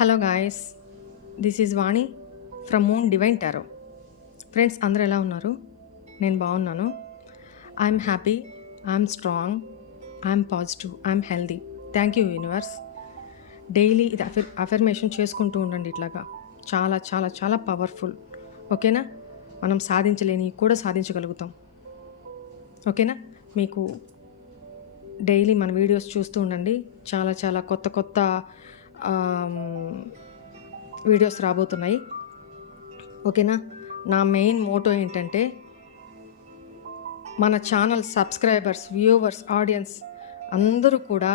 Hello guys, this is Vani from moon divine tarot. Friends, అందరూ ఎలా ఉన్నారు? నేను బాగున్నాను. I'm happy, I'm strong, I'm positive, I'm healthy. Thank you universe. Daily ఇది affirmation చేసుకుంటూ ఉండండి. ఇట్లాగా చాలా చాలా చాలా పవర్ఫుల్. ఓకేనా? మనం సాధించలేని కూడా సాధించగలుగుతాం. ఓకేనా? మీకు డైలీ మన వీడియోస్ చూస్తూ ఉండండి. చాలా చాలా కొత్త కొత్త వీడియోస్ రాబోతున్నాయి. ఓకేనా? నా మెయిన్ మోటో ఏంటంటే, మన ఛానల్ సబ్స్క్రైబర్స్, వ్యూవర్స్, ఆడియన్స్ అందరూ కూడా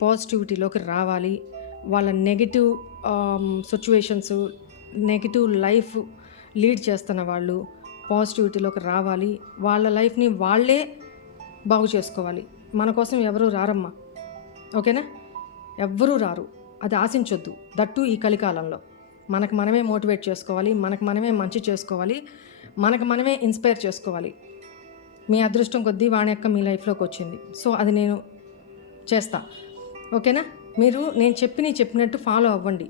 పాజిటివిటీలోకి రావాలి. వాళ్ళ negative situations, negative life lead చేస్తున్న వాళ్ళు పాజిటివిటీలోకి రావాలి. వాళ్ళ లైఫ్ని వాళ్ళే బాగు చేసుకోవాలి. మన కోసం ఎవరూ రారమ్మా. ఓకేనా? ఎవ్వరూ రారు. అది ఆశించొద్దు. దట్టు ఈ కలికాలంలో మనకు మనమే మోటివేట్ చేసుకోవాలి, మనకు మనమే మంచి చేసుకోవాలి, మనకు మనమే ఇన్స్పైర్ చేసుకోవాలి. మీ అదృష్టం కొద్దీ వాణి యొక్క మీ లైఫ్లోకి వచ్చింది. సో అది నేను చేస్తా. ఓకేనా? మీరు నేను చెప్పినట్టు ఫాలో అవ్వండి.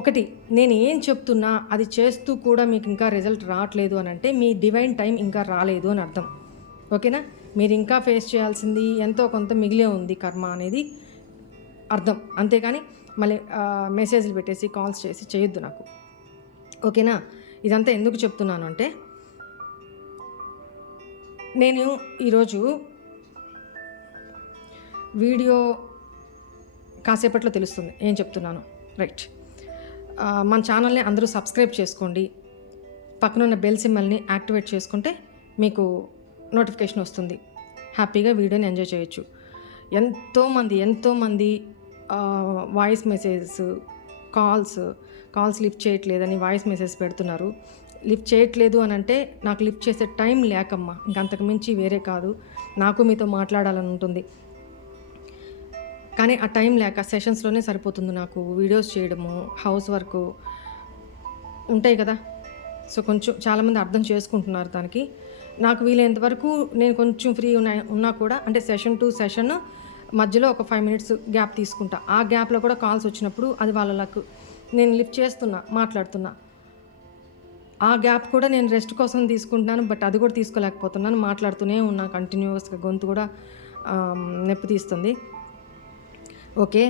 ఒకటి, నేను ఏం చెప్తున్నా అది చేస్తూ కూడా మీకు ఇంకా రిజల్ట్ రావట్లేదు అని అంటే మీ డివైన్ టైం ఇంకా రాలేదు అని అర్థం. ఓకేనా? మీరు ఇంకా ఫేస్ చేయాల్సింది ఎంతో కొంత మిగిలే ఉంది కర్మ అనేది అర్థం. అంతేగాని మళ్ళీ మెసేజ్లు పెట్టేసి కాల్స్ చేసి చేయొద్దు నాకు. ఓకేనా? ఇదంతా ఎందుకు చెప్తున్నాను అంటే, నేను ఈరోజు వీడియో కాసేపట్లో తెలుస్తుంది ఏం చెప్తున్నాను. రైట్. మన ఛానల్ని అందరూ సబ్స్క్రైబ్ చేసుకోండి. పక్కనున్న బెల్ సింబల్ని యాక్టివేట్ చేసుకుంటే మీకు నోటిఫికేషన్ వస్తుంది. హ్యాపీగా వీడియోని ఎంజాయ్ చేయొచ్చు. ఎంతోమంది వాయిస్ మెసేజెస్, కాల్స్ లిఫ్ట్ చేయట్లేదని వాయిస్ మెసేజ్ పెడుతున్నారు. లిఫ్ట్ చేయట్లేదు అని అంటే నాకు లిఫ్ట్ చేసే టైం లేకమ్మా, ఇంకంతకు మించి వేరే కాదు. నాకు మీతో మాట్లాడాలని ఉంటుంది, కానీ ఆ టైం లేక సెషన్స్లోనే సరిపోతుంది నాకు. వీడియోస్ చేయడము, హౌస్ వర్క్ ఉంటాయి కదా. సో కొంచెం చాలామంది అర్థం చేసుకుంటున్నారు దానికి. నాకు వీలైనంత వరకు నేను కొంచెం ఫ్రీ ఉన్నా కూడా, అంటే సెషన్ టు సెషన్ మధ్యలో ఒక 5 minutes గ్యాప్ తీసుకుంటా. ఆ గ్యాప్లో కూడా కాల్స్ వచ్చినప్పుడు అది వాళ్ళకు నేను లిఫ్ట్ చేస్తున్నా, మాట్లాడుతున్నా. ఆ గ్యాప్ కూడా నేను రెస్ట్ కోసం తీసుకుంటున్నాను, బట్ అది కూడా తీసుకోలేకపోతున్నాను. మాట్లాడుతూనే ఉన్నా కంటిన్యూస్గా. గొంతు కూడా నొప్పి తీస్తుంది. ఓకే.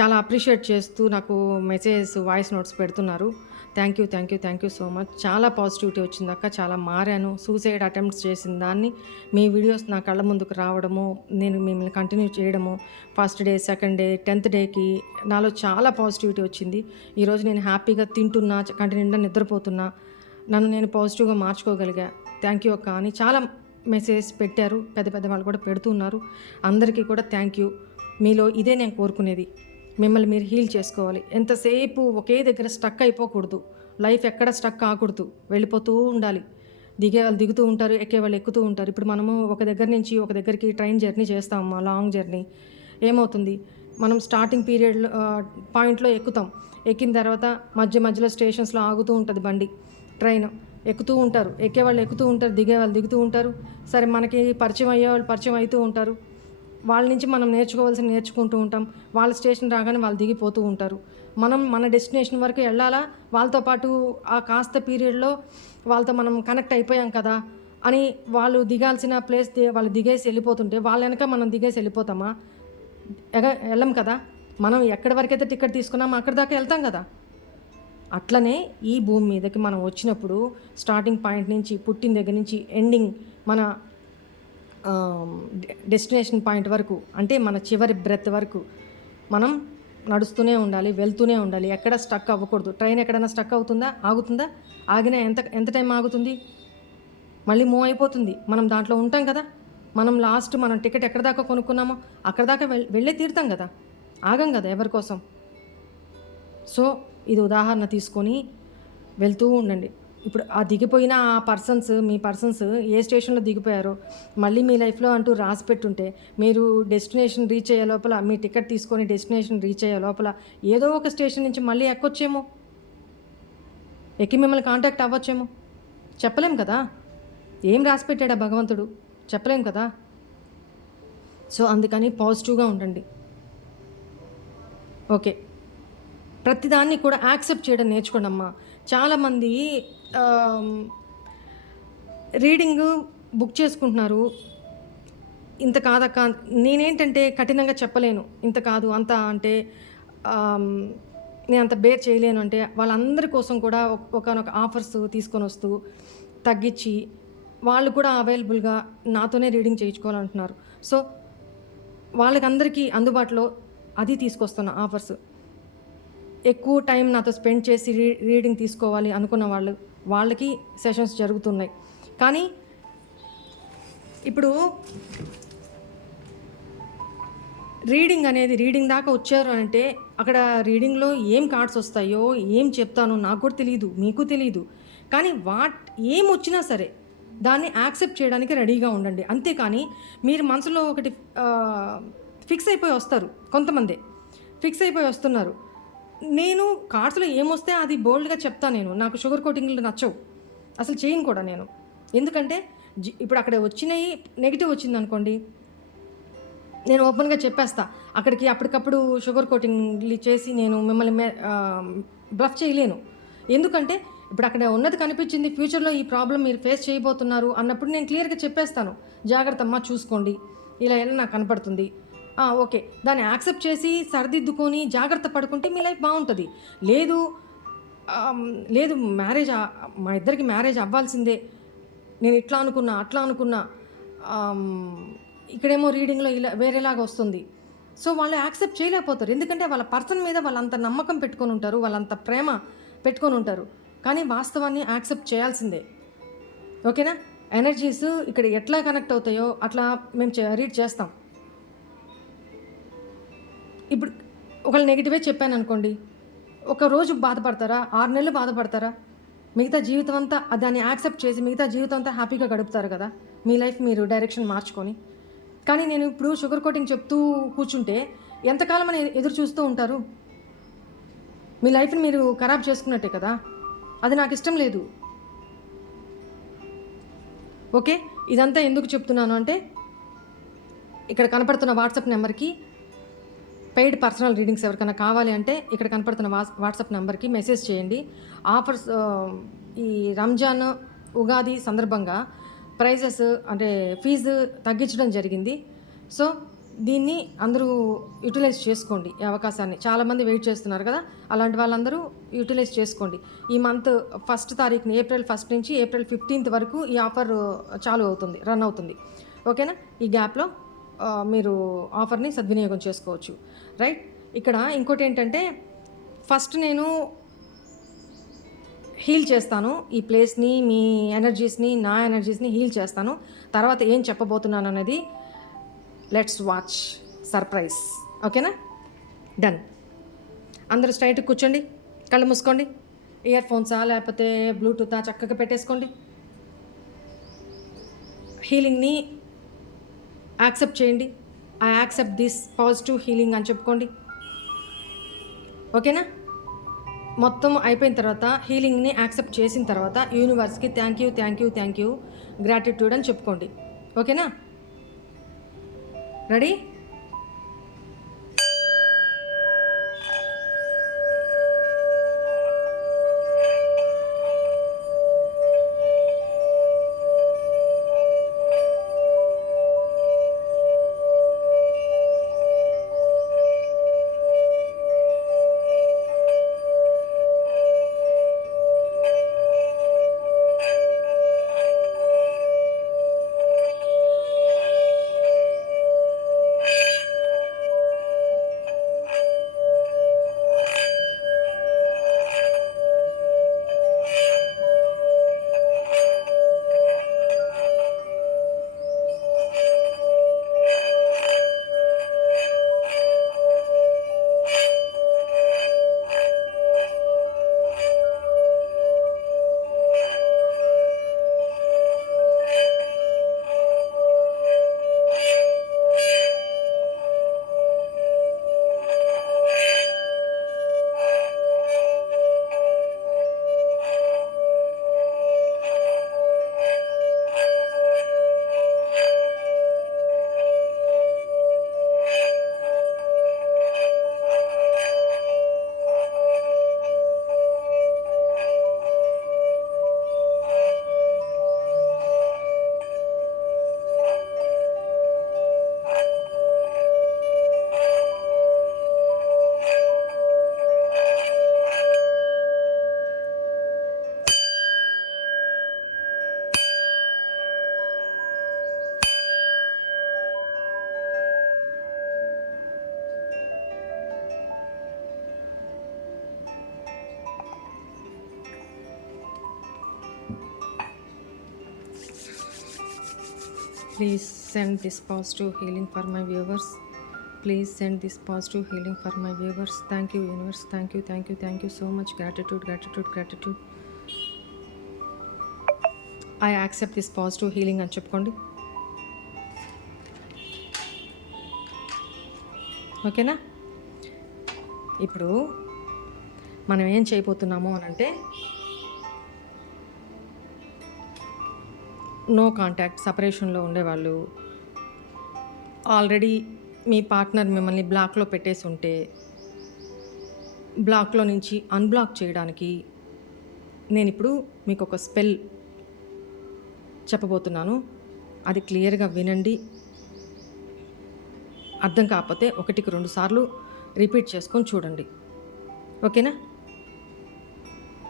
చాలా అప్రిషియేట్ చేస్తూ నాకు మెసేజెస్, వాయిస్ నోట్స్ పెడుతున్నారు. Thank you so much. చాలా పాజిటివిటీ వచ్చింది అక్క. చాలా మారాను. సూసైడ్ అటెంప్ట్స్ చేసిన దాన్ని మీ వీడియోస్ నా కళ్ళ ముందుకు రావడము, నేను మిమ్మల్ని కంటిన్యూ చేయడము, first day, second day, 10th డేకి నాలో చాలా పాజిటివిటీ వచ్చింది. ఈరోజు నేను హ్యాపీగా తింటున్నా, కంటి నిండా నిద్రపోతున్నా. నన్ను నేను పాజిటివ్గా మార్చుకోగలిగా. థ్యాంక్ యూ అక్క అని చాలా మెసేజ్ పెట్టారు. పెద్ద వాళ్ళు కూడా పెడుతున్నారు. అందరికీ కూడా థ్యాంక్ యూ. మీలో ఇదే నేను కోరుకునేది. మిమ్మల్ని మీరు హీల్ చేసుకోవాలి. ఎంతసేపు ఒకే దగ్గర స్టక్ అయిపోకూడదు. లైఫ్ ఎక్కడ స్టక్ కాకూడదు. వెళ్ళిపోతూ ఉండాలి. దిగే వాళ్ళు దిగుతూ ఉంటారు, ఎక్కే వాళ్ళు ఎక్కుతూ ఉంటారు. ఇప్పుడు మనము ఒక దగ్గర నుంచి ఒక దగ్గరికి ట్రైన్ జర్నీ చేస్తాము, లాంగ్ జర్నీ. ఏమవుతుంది, మనం స్టార్టింగ్ పీరియడ్లో పాయింట్లో ఎక్కుతాం. ఎక్కిన తర్వాత మధ్యలో స్టేషన్స్లో ఆగుతూ ఉంటుంది బండి, ట్రైన్. ఎక్కుతూ ఉంటారు, ఎక్కేవాళ్ళు ఎక్కుతూ ఉంటారు, దిగేవాళ్ళు దిగుతూ ఉంటారు. సరే, మనకి పరిచయం అయ్యేవాళ్ళు పరిచయం అవుతూ ఉంటారు. వాళ్ళ నుంచి మనం నేర్చుకుంటూ ఉంటాం. వాళ్ళ స్టేషన్ రాగానే వాళ్ళు దిగిపోతూ ఉంటారు. మనం మన డెస్టినేషన్ వరకు వెళ్ళాలా, వాళ్ళతో పాటు ఆ కాస్త పీరియడ్లో వాళ్ళతో మనం కనెక్ట్ అయిపోయాం కదా అని వాళ్ళు దిగాల్సిన ప్లేస్ వాళ్ళు దిగేసి వెళ్ళిపోతుంటే వాళ్ళ వెనక మనం దిగేసి వెళ్ళిపోతామా? వెళ్ళం కదా. మనం ఎక్కడి వరకైతే టికెట్ తీసుకున్నామో అక్కడి దాకా వెళ్తాం కదా. అట్లనే ఈ భూమి మీదకి మనం వచ్చినప్పుడు స్టార్టింగ్ పాయింట్ నుంచి, పుట్టిన దగ్గర నుంచి ఎండింగ్ మన డెస్టినేషన్ పాయింట్ వరకు, అంటే మన చివరి బ్రెత్ వరకు మనం నడుస్తూనే ఉండాలి, వెళ్తూనే ఉండాలి. ఎక్కడ స్టక్ అవ్వకూడదు. ట్రైన్ ఎక్కడైనా స్టక్ ఆగుతుందా? ఆగినా ఎంత టైం ఆగుతుంది? మళ్ళీ మూవ్ అయిపోతుంది. మనం దాంట్లో ఉంటాం కదా. మనం టికెట్ ఎక్కడ దాకా కొనుక్కున్నామో అక్కడ దాకా వెళ్ళే తీరుతాం కదా. ఆగం కదా ఎవరి కోసం. సో ఇది ఉదాహరణ తీసుకొని వెళ్తూ ఉండండి. ఇప్పుడు ఆ దిగిపోయిన మీ పర్సన్స్ ఏ స్టేషన్లో దిగిపోయారో మళ్ళీ మీ లైఫ్లో అంటూ రాసి పెట్టుంటే, మీరు డెస్టినేషన్ రీచ్ అయ్యే లోపల, మీ టికెట్ తీసుకొని డెస్టినేషన్ రీచ్ అయ్యే లోపల ఏదో ఒక స్టేషన్ నుంచి మళ్ళీ ఎక్కొచ్చేమో, ఎక్కి మిమ్మల్ని కాంటాక్ట్ అవ్వచ్చేమో. చెప్పలేం కదా. ఏం రాసి పెట్టాడా భగవంతుడు, చెప్పలేం కదా. సో అందుకని పాజిటివ్గా ఉండండి. ఓకే, ప్రతిదాన్ని కూడా యాక్సెప్ట్ చేయడం నేర్చుకోండమ్మా. చాలామంది ఆహ్, రీడింగు బుక్ చేసుకుంటున్నారు. ఇంత కాదక్క, నేనేంటంటే కఠినంగా చెప్పలేను. ఇంత కాదు, అంత అంటే ఆహ్, నేనంత బేర్ చేయలేను అంటే, వాళ్ళందరి కోసం కూడా ఒకానొక ఆఫర్స్ తీసుకొనొస్తూ, తగ్గిచ్చి, వాళ్ళు కూడా అవైలబుల్‌గా నాతోనే రీడింగ్ చేయించుకోవాలంటున్నారు. సో, వాళ్ళకందరికీ అందుబాటులో అది తీసుకొస్తున్న ఆఫర్స్. ఎక్కువ టైం నాతో స్పెండ్ చేసి రీడింగ్ తీసుకోవాలి అనుకున్న వాళ్ళకి సెషన్స్ జరుగుతున్నాయి. కానీ ఇప్పుడు రీడింగ్ దాకా వచ్చారు అంటే అక్కడ రీడింగ్‌లో ఏం కార్డ్స్ వస్తాయో, ఏం చెప్తానో నాకు కూడా తెలీదు. మీకు తెలీదు. కానీ ఏమొచ్చినా సరే దాన్ని యాక్సెప్ట్ చేయడానికి రెడీగా ఉండండి. అంతేకాని మీరు మనసులో ఒకటి ఫిక్స్ అయిపోయి వస్తారు. కొంతమందే ఫిక్స్ అయిపోయి వస్తున్నారు. నేను కార్డ్స్‌లో ఏమొస్తే అది బోల్డ్‌గా చెప్తా నేను. నాకు షుగర్ కోటింగ్‌లు నచ్చవు. అసలు చేయను కూడా నేను. ఎందుకంటే ఇప్పుడు అక్కడ వచ్చినయి నెగెటివ్ వచ్చిందనుకోండి, నేను ఓపెన్‌గా చెప్పేస్తా. అప్పటికప్పుడు షుగర్ కోటింగ్‌లు చేసి నేను మిమ్మల్ని బ్లఫ్ చేయలేను. ఎందుకంటే ఇప్పుడు అక్కడ ఉన్నది కనిపించింది. ఫ్యూచర్‌లో ఈ ప్రాబ్లమ్ మీరు ఫేస్ చేయబోతున్నారు అన్నప్పుడు నేను క్లియర్‌గా చెప్పేస్తాను. జాగ్రత్తమ్మా చూసుకోండి. ఇలా నాకు కనపడుతుంది. ఓకే. దాన్ని యాక్సెప్ట్ చేసి సరిదిద్దుకొని జాగ్రత్త పడుకుంటే మీ లైఫ్ బావుంటది. లేదు లేదు మా ఇద్దరికి మ్యారేజ్ అవ్వాల్సిందే. నేను ఇట్లా అనుకున్నా, అట్లా అనుకున్నా. ఇక్కడేమో రీడింగ్‌లో ఇలా వేరేలాగా వస్తుంది. సో, వాళ్ళు యాక్సెప్ట్ చేయలేకపోతారు. ఎందుకంటే వాళ్ళ పర్సన్ మీద వాళ్ళంత నమ్మకం పెట్టుకొని ఉంటారు. వాళ్ళంత ప్రేమ పెట్టుకొని ఉంటారు. కానీ వాస్తవాన్ని యాక్సెప్ట్ చేయాల్సిందే. ఓకేనా? ఎనర్జీస్ ఇక్కడ ఎట్లా కనెక్ట్ అవుతాయో అట్లా మేము రీడ్ చేస్తాం. ఇప్పుడు ఒకళ్ళు నెగెటివే చెప్పాననుకోండి, ఒక రోజు బాధపడతారా? 6 నెలలు బాధపడతారా? మిగతా జీవితం అంతా దాన్ని యాక్సెప్ట్ చేసి మిగతా జీవితం అంతా హ్యాపీగా గడుపుతారు కదా! మీ లైఫ్ మీరు డైరెక్షన్ మార్చుకొని. కానీ నేను ఇప్పుడు షుగర్ కోటింగ్ చెప్తూ కూర్చుంటే ఎంతకాలం అని ఎదురు చూస్తూ ఉంటారు? మీ లైఫ్‌ని మీరు ఖరాబ్ చేసుకున్నట్టే కదా! అది నాకు ఇష్టం లేదు. ఓకే. ఇదంతా ఎందుకు చెప్తున్నాను అంటే, ఇక్కడ కనపడుతున్న వాట్సాప్ నెంబర్‌కి పెయిడ్ పర్సనల్ రీడింగ్స్ ఎవరికైనా కావాలి అంటే ఇక్కడ కనపడుతున్న వాట్సాప్ నెంబర్‌కి మెసేజ్ చేయండి. ఆఫర్స్ ఈ రంజాన్, ఉగాది సందర్భంగా ప్రైజెస్ అంటే ఫీజు తగ్గించడం జరిగింది. సో, దీన్ని అందరూ యుటిలైజ్ చేసుకోండి ఈ అవకాశాన్ని. చాలామంది వెయిట్ చేస్తున్నారు కదా! అలాంటి వాళ్ళందరూ యుటిలైజ్ చేసుకోండి. ఈ మంత్ 1 తారీఖున ఏప్రిల్ 1 నుంచి ఏప్రిల్ 15 వరకు ఈ ఆఫర్ చాలు అవుతుంది. రన్ అవుతుంది. ఓకేనా? ఈ గ్యాప్‌లో మీరు ఆఫర్‌ని సద్వినియోగం చేసుకోవచ్చు. రైట్? ఇక్కడ ఇంకోటేంటంటే ఫస్ట్ నేను హీల్ చేస్తాను. ఈ ప్లేస్‌ని, మీ ఎనర్జీస్‌ని, నా ఎనర్జీస్‌ని హీల్ చేస్తాను. తర్వాత ఏం చెప్పబోతున్నాననేది లెట్స్ వాచ్. సర్ప్రైజ్. ఓకేనా? డన్. అందరూ స్ట్రైట్‌గా కూర్చోండి. కళ్ళు మూసుకోండి. ఇయర్ ఫోన్సా లేకపోతే బ్లూటూతా చక్కగా పెట్టేసుకోండి. హీలింగ్‌ని యాక్సెప్ట్ చేయండి. I accept this positive healing అని చెప్పుకోండి. ఓకేనా? మొత్తం అయిపోయిన తర్వాత హీలింగ్‌ని యాక్సెప్ట్ చేసిన తర్వాత యూనివర్స్‌కి థ్యాంక్ యూ గ్రాటిట్యూడ్ అని చెప్పుకోండి. ఓకేనా? Ready? Please send this positive healing for my viewers. Please send this positive healing for my viewers. Thank you universe. Thank you so much. Gratitude. I accept this positive healing అని చెప్పుకోండి. ఓకేనా? ఇప్పుడు మనం ఏం చేయబోతున్నాము అని అంటే, నో కాంటాక్ట్ సపరేషన్లో ఉండేవాళ్ళు, ఆల్రెడీ మీ పార్ట్నర్ మిమ్మల్ని బ్లాక్లో పెట్టేసి ఉంటే బ్లాక్లో నుంచి అన్బ్లాక్ చేయడానికి నేను ఇప్పుడు మీకు ఒక స్పెల్ చెప్పబోతున్నాను. అది క్లియర్గా వినండి. అర్థం కాకపోతే 1-2 సార్లు రిపీట్ చేసుకొని చూడండి. ఓకేనా?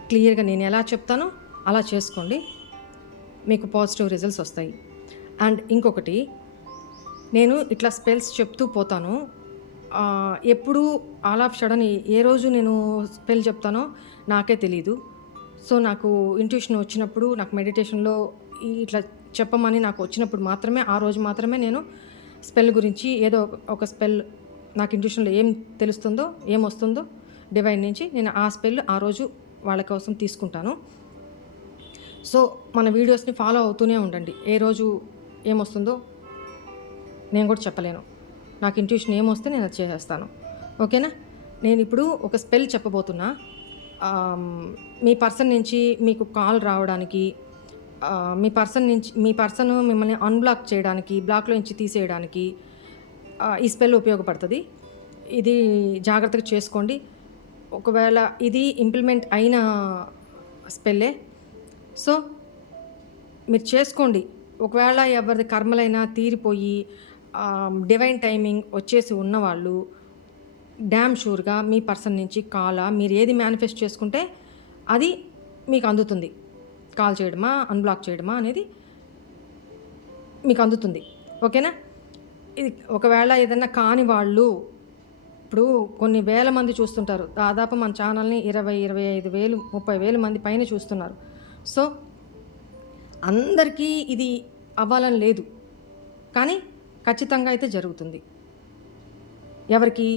క్లియర్గా నేను ఎలా చెప్తానో అలా చేసుకోండి, మీకు పాజిటివ్ రిజల్ట్స్ వస్తాయి. అండ్ ఇంకొకటి, నేను ఇట్లా స్పెల్స్ చెప్తూ పోతాను. ఎప్పుడు ఆల్ ఆఫ్ సడన్ ఏ రోజు నేను స్పెల్ చెప్తానో నాకే తెలీదు. సో నాకు ఇంట్యూషన్ వచ్చినప్పుడు, నాకు మెడిటేషన్లో ఇట్లా చెప్పమని నాకు వచ్చినప్పుడు మాత్రమే, ఆ రోజు మాత్రమే నేను స్పెల్ గురించి ఏదో ఒక స్పెల్ నాకు ఇంట్యూషన్లో ఏం తెలుస్తుందో, ఏం వస్తుందో డివైన్ నుంచి నేను ఆ స్పెల్ ఆ రోజు వాళ్ళ కోసం తీసుకుంటాను. సో మన వీడియోస్ని ఫాలో అవుతూనే ఉండండి. ఏ రోజు ఏమొస్తుందో నేను కూడా చెప్పలేను. నాకు ఇంట్యూషన్ ఏమొస్తే నేను అది చేసేస్తాను. ఓకేనా? నేను ఇప్పుడు ఒక స్పెల్ చెప్పబోతున్నా. మీ పర్సన్ నుంచి మీకు కాల్ రావడానికి, మీ పర్సన్ మిమ్మల్ని అన్బ్లాక్ చేయడానికి, బ్లాక్లో నుంచి తీసేయడానికి ఈ స్పెల్ ఉపయోగపడుతుంది. ఇది జాగ్రత్తగా చేసుకోండి. ఒకవేళ ఇది ఇంప్లిమెంట్ అయిన స్పెల్లే, సో మీరు చేసుకోండి. ఒకవేళ ఎవరిది కర్మలైనా తీరిపోయి డివైన్ టైమింగ్ వచ్చేసి ఉన్నవాళ్ళు డ్యామ్ షూర్గా మీ పర్సన్ నుంచి కాలా, మీరు ఏది మేనిఫెస్ట్ చేసుకుంటే అది మీకు అందుతుంది. కాల్ చేయడమా, అన్బ్లాక్ చేయడమా అనేది మీకు అందుతుంది. ఓకేనా? ఇది ఒకవేళ ఏదైనా కాని వాళ్ళు, ఇప్పుడు కొన్ని వేల మంది చూస్తుంటారు. దాదాపు మన ఛానల్ని 20,000, 25,000, 30,000 మంది పైన చూస్తున్నారు. సో అందరికీ ఇది అవ్వాలని లేదు, కానీ ఖచ్చితంగా అయితే జరుగుతుంది. ఎవరికి?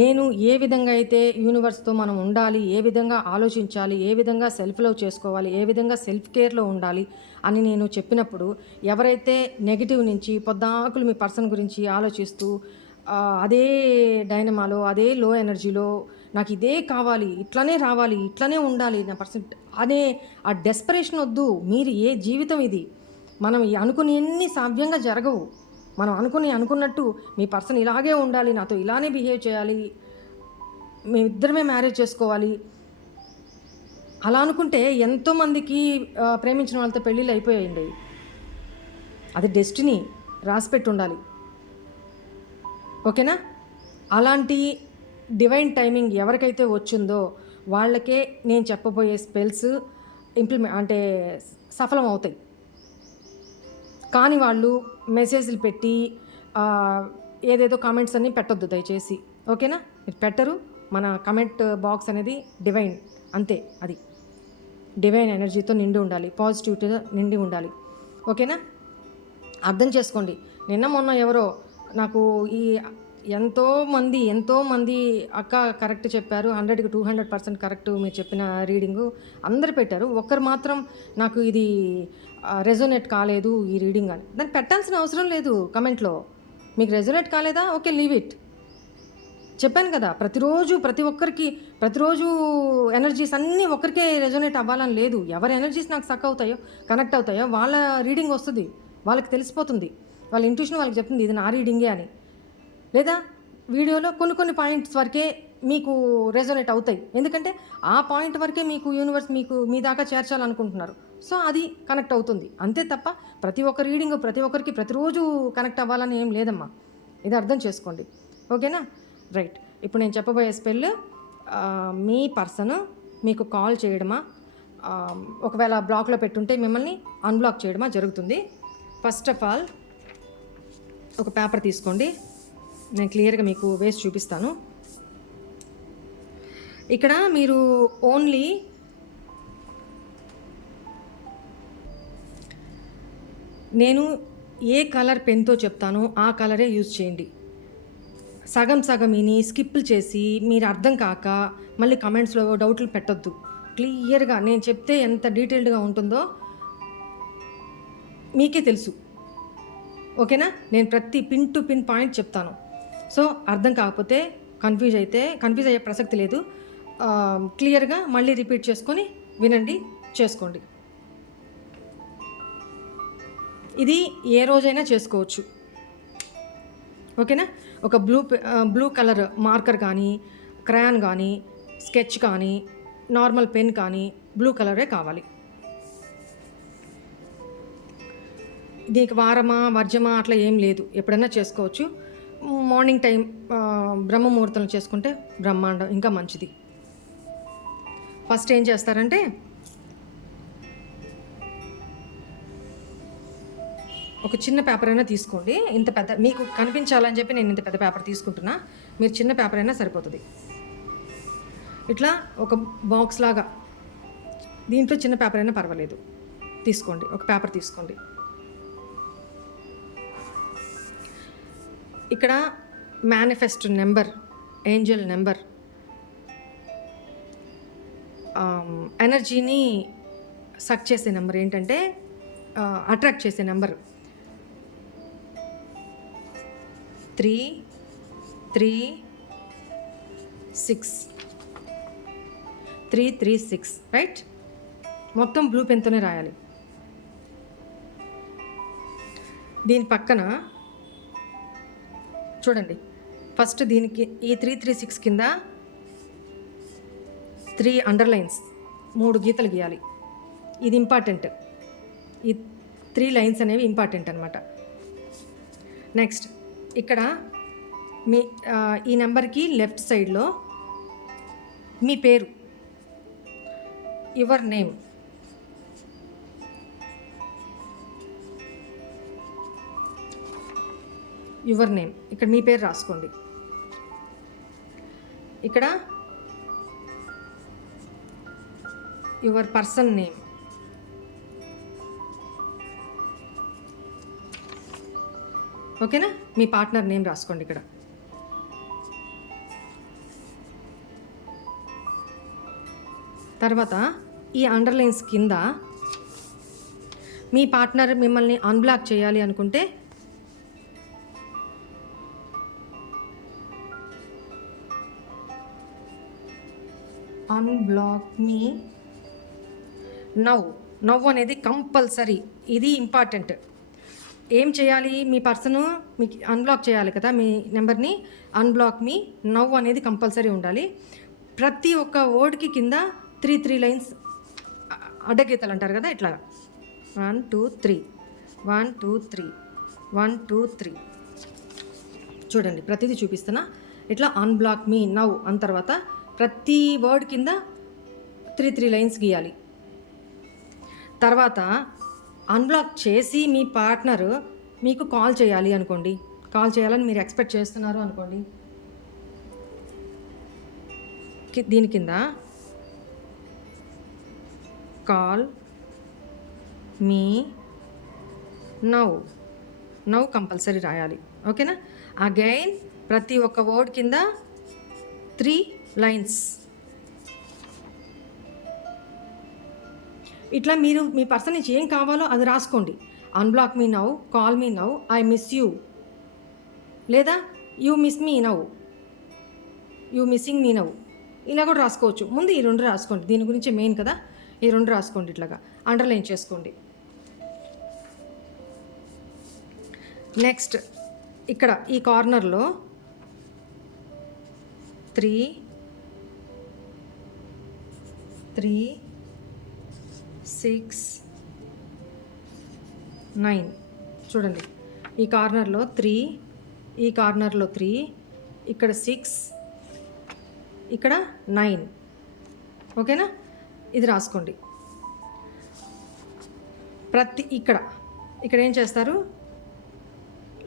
నేను ఏ విధంగా అయితే యూనివర్స్తో మనం ఉండాలి, ఏ విధంగా ఆలోచించాలి, ఏ విధంగా సెల్ఫ్ లవ్ చేసుకోవాలి, ఏ విధంగా సెల్ఫ్ కేర్లో ఉండాలి అని నేను చెప్పినప్పుడు, ఎవరైతే నెగిటివ్ నుంచి పొద్దాకులు మీ పర్సన్ గురించి ఆలోచిస్తూ అదే డైనమాలో, అదే లో ఎనర్జీలో నాకు ఇదే కావాలి, ఇట్లనే రావాలి, ఇట్లనే ఉండాలి నా పర్సన్ అనే ఆ డెస్పరేషన్ వద్దు. మీరు ఏ జీవితం ఇది? మనం అనుకుని ఎన్ని సాధ్యంగా జరగవు. మనం అనుకున్నట్టు మీ పర్సన్ ఇలాగే ఉండాలి, నాతో ఇలానే బిహేవ్ చేయాలి, మేమిద్దరమే మ్యారేజ్ చేసుకోవాలి అలా అనుకుంటే ఎంతోమందికి ప్రేమించిన వాళ్ళతో పెళ్ళిళ్ళు అయిపోయాయండి. అది డెస్టినీ, రాసిపెట్టి ఉండాలి. ఓకేనా? అలాంటి డివైన్ టైమింగ్ ఎవరికైతే వచ్చిందో వాళ్ళకే నేను చెప్పబోయే స్పెల్స్ సఫలం అవుతాయి. కానీ వాళ్ళు మెసేజ్లు పెట్టి ఏదేదో కామెంట్స్ అన్నీ పెట్టొద్దు దయచేసి. ఓకేనా? మీరు పెట్టరు. మన కమెంట్ బాక్స్ అనేది డివైన్, అంతే. అది డివైన్ ఎనర్జీతో నిండి ఉండాలి, పాజిటివిటీతో నిండి ఉండాలి. ఓకేనా? అర్థం చేసుకోండి. నిన్న మొన్న ఎవరో నాకు ఎంతోమంది అక్క కరెక్ట్ చెప్పారు, 100కి 200% కరెక్ట్ మీరు చెప్పిన రీడింగు అందరు పెట్టారు. ఒక్కరు మాత్రం నాకు ఇది రెజోనేట్ కాలేదు ఈ రీడింగ్ అని. దాన్ని పెట్టాల్సిన అవసరం లేదు కమెంట్లో. మీకు రెజోనేట్ కాలేదా? Okay, leave it. చెప్పాను కదా, ప్రతిరోజు ఎనర్జీస్ అన్నీ ఒక్కరికే రెజోనేట్ అవ్వాలని లేదు. ఎవరి ఎనర్జీస్ నాకు సక్ అవుతాయో, కనెక్ట్ అవుతాయో వాళ్ళ రీడింగ్ వస్తుంది, వాళ్ళకి తెలిసిపోతుంది. వాళ్ళ ఇంట్యూషన్ వాళ్ళకి చెప్తుంది ఇది నా రీడింగే అని. లేదా వీడియోలో కొన్ని పాయింట్స్ వరకే మీకు రెజోనేట్ అవుతాయి, ఎందుకంటే ఆ పాయింట్ వరకే మీకు యూనివర్స్ మీ దాకా చేర్చాలనుకుంటున్నారు. సో అది కనెక్ట్ అవుతుంది, అంతే తప్ప ప్రతి ఒక్క రీడింగ్ ప్రతి ఒక్కరికి ప్రతిరోజు కనెక్ట్ అవ్వాలని ఏం లేదమ్మా. ఇది అర్థం చేసుకోండి. ఓకేనా? రైట్. ఇప్పుడు నేను చెప్పబోయే స్పెల్, మీ పర్సన్ మీకు కాల్ చేయడమా, ఒకవేళ బ్లాక్లో పెట్టుంటే మిమ్మల్ని అన్బ్లాక్ చేయడమా జరుగుతుంది. ఫస్ట్ ఆఫ్ ఆల్ ఒక పేపర్ తీసుకోండి, నేను క్లియర్గా మీకు వేసి చూపిస్తాను. ఇక్కడ మీరు ఓన్లీ నేను ఏ కలర్ పెన్తో చెప్తానో ఆ కలరే యూజ్ చేయండి. సగం సగం ఇని స్కిప్పులు చేసి మీరు అర్థం కాక మళ్ళీ కమెంట్స్లో డౌట్లు పెట్టొద్దు. క్లియర్గా నేను చెప్తే ఎంత డీటెయిల్డ్గా ఉంటుందో మీకే తెలుసు. ఓకేనా? నేను ప్రతి పిన్ టు పిన్ పాయింట్ చెప్తాను. సో అర్థం కాకపోతే కన్ఫ్యూజ్ అయ్యే ప్రసక్తి లేదు. క్లియర్గా మళ్ళీ రిపీట్ చేసుకొని వినండి, చేసుకోండి. ఇది ఏ రోజైనా చేసుకోవచ్చు. ఓకేనా? ఒక బ్లూ కలర్ మార్కర్ కానీ, క్రయాన్ కానీ, స్కెచ్ కానీ, నార్మల్ పెన్ కానీ బ్లూ కలరే కావాలి. దీనికి వారమా వర్జమా అట్లా ఏం లేదు, ఎప్పుడైనా చేసుకోవచ్చు. మార్నింగ్ టైం బ్రహ్మ ముహూర్తంలో చేసుకుంటే బ్రహ్మాండం, ఇంకా మంచిది. ఫస్ట్ ఏం చేస్తారంటే ఒక చిన్న పేపర్ అయినా తీసుకోండి. ఇంత పెద్ద మీకు కనిపించాలని చెప్పి నేను ఇంత పెద్ద పేపర్ తీసుకుంటున్నా, మీరు చిన్న పేపర్ అయినా సరిపోతుంది. ఇట్లా ఒక బాక్స్ లాగా, దీంట్లో చిన్న పేపర్ అయినా పర్వాలేదు, తీసుకోండి. ఒక పేపర్ తీసుకోండి. ఇక్కడ మేనిఫెస్ట్ నెంబర్, ఏంజల్ నెంబర్, ఎనర్జీని సక్ చేసే నెంబర్ ఏంటంటే అట్రాక్ట్ చేసే నెంబర్ 336 రైట్. మొత్తం బ్లూ పెన్తోనే రాయాలి. దీని పక్కన చూడండి, ఫస్ట్ దీనికి ఈ 336 కింద 3 అండర్లైన్స్, 3 గీతలు గీయాలి. ఇది ఇంపార్టెంట్, ఈ 3 లైన్స్ అనేవి ఇంపార్టెంట్ అనమాట. నెక్స్ట్ ఇక్కడ మీ ఈ నెంబర్కి లెఫ్ట్ సైడ్లో మీ పేరు, యువర్ నేమ్, ఇక్కడ మీ పేరు రాసుకోండి. ఇక్కడ యువర్ పర్సన్ నేమ్, ఓకేనా? మీ పార్ట్నర్ నేమ్ రాసుకోండి ఇక్కడ. తర్వాత ఈ అండర్లైన్స్ కింద మీ పార్ట్నర్ మిమ్మల్ని అన్బ్లాక్ చేయాలి అనుకుంటే అన్బ్లాక్ మీ నవ్ అనేది కంపల్సరీ, ఇది ఇంపార్టెంట్. ఏం చేయాలి? మీ పర్సను మీకు అన్బ్లాక్ చేయాలి కదా, మీ నెంబర్ని. అన్బ్లాక్ మీ నవ్ అనేది కంపల్సరీ ఉండాలి. ప్రతి ఒక్క వర్డ్కి కింద 3 లైన్స్, అడ్డగీతలు అంటారు కదా, ఇట్లా 1 2 3 1 2 3 1 2 3. చూడండి, ప్రతిదీ చూపిస్తున్నా. ఇట్లా అన్బ్లాక్ మీ నవ్ అన్న తర్వాత ప్రతి వర్డ్ కింద 3 లైన్స్ గీయాలి. తర్వాత అన్బ్లాక్ చేసి మీ పార్ట్నర్ మీకు కాల్ చేయాలి అనుకోండి, కాల్ చేయాలని మీరు ఎక్స్పెక్ట్ చేస్తున్నారు అనుకోండి, దీని కింద కాల్ మీ నవ్ కంపల్సరీ రాయాలి. ఓకేనా? అగైన్ ప్రతి ఒక్క వర్డ్ కింద 3 లైన్స్. ఇట్లా మీరు మీ పర్సన్ నుంచి ఏం కావాలో అది రాసుకోండి. Unblock me now, call me now, I miss you, లేదా you miss me now, you missing me now, ఇలా కూడా రాసుకోవచ్చు. ముందు ఈ 2 రాసుకోండి, దీని గురించి మెయిన్ కదా. ఈ 2 రాసుకోండి, ఇట్లాగా అండర్లైన్ చేసుకోండి. నెక్స్ట్ ఇక్కడ ఈ కార్నర్లో 3 6 9 చూడండి. ఈ కార్నర్లో 3, ఈ కార్నర్లో 3, ఇక్కడ 6, ఇక్కడ 9. ఓకేనా? ఇది రాసుకోండి. ఇక్కడ ఏం చేస్తారు?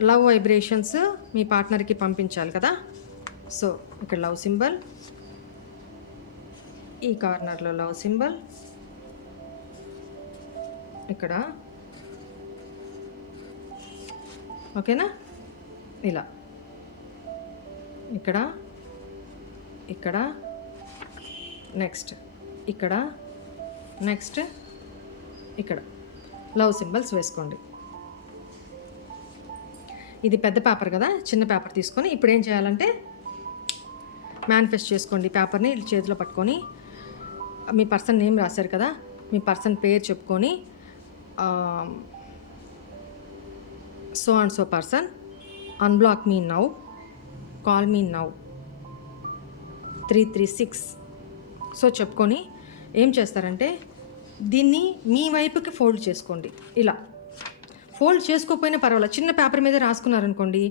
లవ్ వైబ్రేషన్స్ మీ పార్ట్నర్కి పంపించాలి కదా. సో ఇక్కడ లవ్ సింబల్, ఈ కార్నర్లో లవ్ సింబల్, ఇక్కడ ఓకేనా? ఇలా ఇక్కడ, ఇక్కడ, నెక్స్ట్ ఇక్కడ, నెక్స్ట్ ఇక్కడ లవ్ సింబల్స్ వేసుకోండి. ఇది పెద్ద పేపర్ కదా, చిన్న పేపర్ తీసుకొని ఇప్పుడు ఏం చేయాలంటే మేనిఫెస్ట్ చేసుకోండి. పేపర్ని చేతిలో పట్టుకొని మీ పర్సన్ నేమ్ రాశారు కదా, మీ పర్సన్ పేరు చెప్పుకొని so and so person unblock me now, call me now 336 so చెప్పుకొని ఏం చేస్తారంటే దీన్ని మీ వైపుకి ఫోల్డ్ చేసుకోండి. ఇలా ఫోల్డ్ చేసుకోకపోయినా పర్వాలేదు, చిన్న పేపర్ మీద రాసుకున్నారనుకోండి,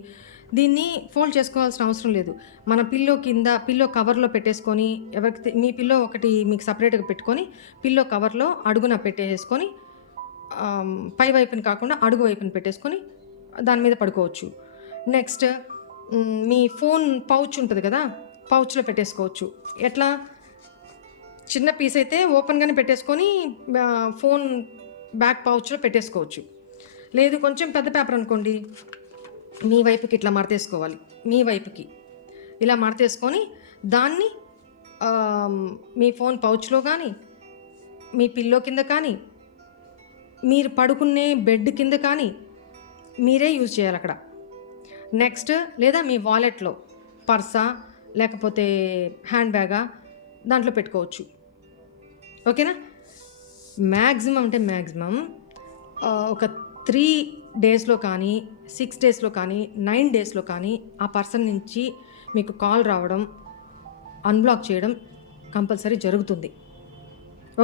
దీన్ని ఫోల్డ్ చేసుకోవాల్సిన అవసరం లేదు. మన పిల్లో కింద పిల్లో కవర్లో పెట్టేసుకొని, ఎవరికి మీ పిల్లో ఒకటి మీకు సపరేట్గా పెట్టుకొని పిల్లో కవర్లో అడుగున పెట్టేసుకొని పై వైపుని కాకుండా అడుగు వైపుని పెట్టేసుకొని దాని మీద పడుకోవచ్చు. నెక్స్ట్ మీ ఫోన్ పౌచ్ ఉంటుంది కదా, పౌచ్లో పెట్టేసుకోవచ్చు. ఎట్లా, చిన్న పీస్ అయితే ఓపెన్గానే పెట్టేసుకొని ఫోన్ బ్యాక్ పౌచ్లో పెట్టేసుకోవచ్చు. లేదు కొంచెం పెద్ద పేపర్ అనుకోండి, మీ వైపుకి ఇట్లా మడతేసుకోవాలి. మీ వైపుకి ఇలా మడతేసుకొని దాన్ని మీ ఫోన్ పౌచ్లో కానీ, మీ పిల్లో కింద కానీ, మీరు పడుకునే బెడ్ కింద కానీ మీరే యూజ్ చేయాలి అక్కడ. నెక్స్ట్ లేదా మీ వాలెట్లో, పర్సా లేకపోతే హ్యాండ్ బ్యాగా దాంట్లో పెట్టుకోవచ్చు. ఓకేనా? మ్యాక్సిమం అంటే మ్యాక్సిమం ఒక 3 డేస్లో కానీ 6 డేస్లో కానీ 9 డేస్లో కానీ ఆ పర్సన్ నుంచి మీకు కాల్ రావడం, అన్బ్లాక్ చేయడం కంపల్సరీ జరుగుతుంది.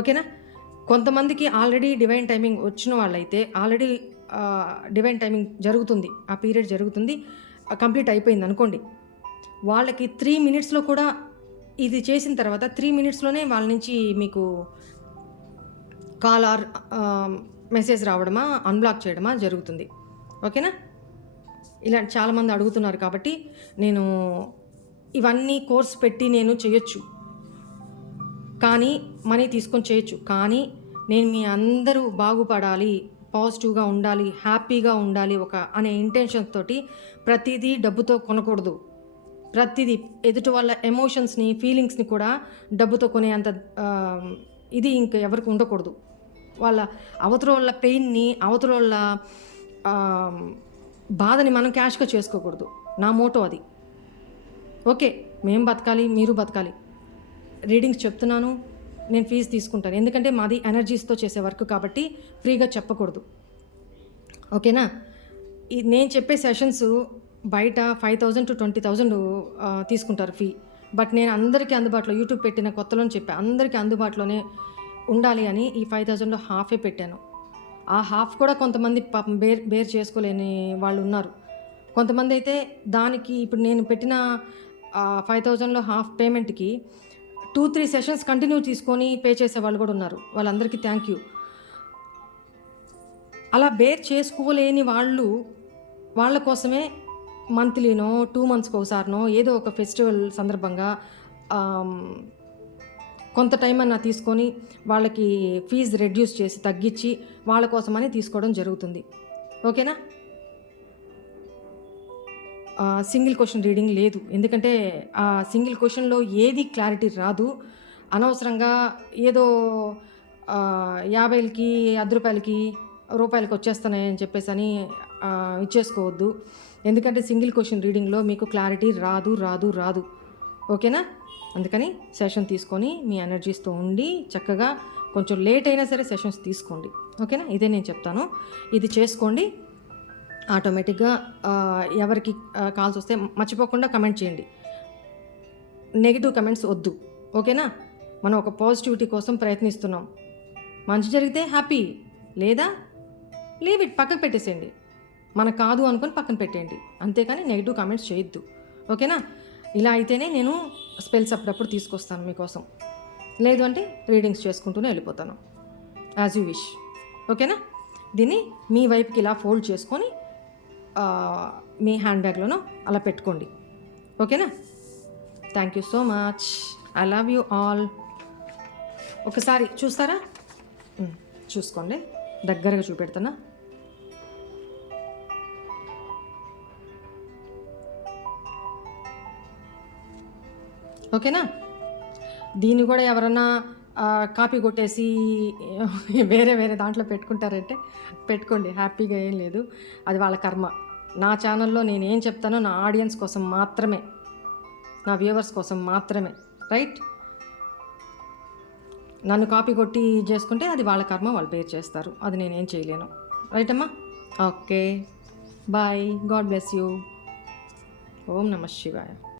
ఓకేనా? కొంతమందికి ఆల్రెడీ డివైన్ టైమింగ్ వచ్చిన వాళ్ళైతే ఆల్రెడీ డివైన్ టైమింగ్ జరుగుతుంది, ఆ పీరియడ్ జరుగుతుంది, కంప్లీట్ అయిపోయింది అనుకోండి, వాళ్ళకి 3 మినిట్స్లో కూడా ఇది చేసిన తర్వాత 3 మినిట్స్లోనే వాళ్ళ నుంచి మీకు కాల్ ఆర్ మెసేజ్ రావడమా, అన్బ్లాక్ చేయడమా జరుగుతుంది. ఓకేనా? ఇలా చాలామంది అడుగుతున్నారు కాబట్టి నేను ఇవన్నీ కోర్స్ పెట్టి నేను చేయొచ్చు, కానీ మనీ తీసుకొని చేయొచ్చు, కానీ నేను మీ అందరూ బాగుపడాలి, పాజిటివ్గా ఉండాలి, హ్యాపీగా ఉండాలి అనే ఇంటెన్షన్ తోటి ప్రతిదీ డబ్బుతో కొనకూడదు. ప్రతిదీ ఎదుటి వాళ్ళ ఎమోషన్స్ని, ఫీలింగ్స్ని కూడా డబ్బుతో కొనేంత ఇది ఇంక ఎవరికి ఉండకూడదు. వాళ్ళ అవతల వాళ్ళ పెయిన్ని, అవతల వాళ్ళ బాధని మనం క్యాష్గా చేసుకోకూడదు. నా మోటో అది. ఓకే, మేము బతకాలి, మీరు బతకాలి. రీడింగ్స్ చెప్తున్నాను, నేను ఫీజు తీసుకుంటాను, ఎందుకంటే మాది ఎనర్జీస్తో చేసే వర్క్ కాబట్టి ఫ్రీగా చెప్పకూడదు. ఓకేనా? నేను చెప్పే సెషన్స్ బయట 5,000 to 20,000 తీసుకుంటారు ఫీ. బట్ నేను అందరికీ అందుబాటులో, యూట్యూబ్ పెట్టిన కొత్తలోనే చెప్పా, అందరికీ అందుబాటులోనే ఉండాలి అని ఈ 5,000లో హాఫే పెట్టాను. ఆ హాఫ్ కూడా కొంతమంది పాపం బేర్ చేసుకోలేని వాళ్ళు ఉన్నారు. కొంతమంది అయితే దానికి ఇప్పుడు నేను పెట్టిన 5,000లో హాఫ్ పేమెంట్కి 2-3 సెషన్స్ కంటిన్యూ తీసుకొని పే చేసే వాళ్ళు కూడా ఉన్నారు. వాళ్ళందరికీ థ్యాంక్ యూ. అలా బేర్ చేసుకోలేని వాళ్ళ కోసమే మంత్లీనో 2 మంత్స్కి ఒకసారినో ఏదో ఒక ఫెస్టివల్ సందర్భంగా కొంత టైం అన్నా తీసుకొని వాళ్ళకి ఫీజు రెడ్యూస్ చేసి తగ్గించి వాళ్ళ కోసమని తీసుకోవడం జరుగుతుంది. ఓకేనా? సింగిల్ క్వశ్చన్ రీడింగ్ లేదు, ఎందుకంటే ఆ సింగిల్ క్వశ్చన్లో ఏది క్లారిటీ రాదు. అనవసరంగా ఏదో 50కి, రూపాయలకి వచ్చేస్తున్నాయని చెప్పేసి అని ఇచ్చేసుకోవద్దు. ఎందుకంటే సింగిల్ క్వశ్చన్ రీడింగ్లో మీకు క్లారిటీ రాదు. ఓకేనా? అందుకని సెషన్ తీసుకొని మీ ఎనర్జీస్తో ఉండి చక్కగా కొంచెం లేట్ అయినా సరే సెషన్స్ తీసుకోండి. ఓకేనా? ఇదే నేను చెప్తాను, ఇది చేసుకోండి. ఆటోమేటిక్గా ఎవరికి కాల్స్ వస్తే మర్చిపోకుండా కమెంట్ చేయండి. నెగిటివ్ కమెంట్స్ వద్దు. ఓకేనా? మనం ఒక పాజిటివిటీ కోసం ప్రయత్నిస్తున్నాం. మంచి జరిగితే హ్యాపీ, లేదా లీవ్ ఇట్, పక్కకు పెట్టేసేయండి. మనకు కాదు అనుకొని పక్కన పెట్టేయండి, అంతేకాని నెగిటివ్ కామెంట్స్ చేయొద్దు. ఓకేనా? ఇలా అయితేనే నేను స్పెల్స్ అప్పుడప్పుడు తీసుకొస్తాను మీకోసం. లేదు అంటే రీడింగ్స్ చేసుకుంటూనే వెళ్ళిపోతాను, యాజ్ యూ విష్. ఓకేనా? దీన్ని మీ వైపుకి ఇలా ఫోల్డ్ చేసుకొని మీ హ్యాండ్ బ్యాగ్లోనో అలా పెట్టుకోండి. ఓకేనా? Thank you so much. I love you all. ఒకసారి చూస్తారా? చూసుకోండి, దగ్గరగా చూపెడుతున్నా. ఓకేనా? దీన్ని కూడా ఎవరన్నా కాపీ కొట్టేసి వేరే వేరే దాంట్లో పెట్టుకుంటారంటే పెట్టుకోండి, హ్యాపీగా, ఏం లేదు. అది వాళ్ళ కర్మ. నా ఛానల్లో నేనేం చెప్తానో నా ఆడియన్స్ కోసం మాత్రమే, నా వ్యూవర్స్ కోసం మాత్రమే, రైట్? నన్ను కాపీ కొట్టి చేసుకుంటే అది వాళ్ళ కర్మ, వాళ్ళు పేరు చేస్తారు, అది నేనేం చేయలేను. రైట్ అమ్మా? Okay, bye, God bless you. ఓం నమః శివాయ.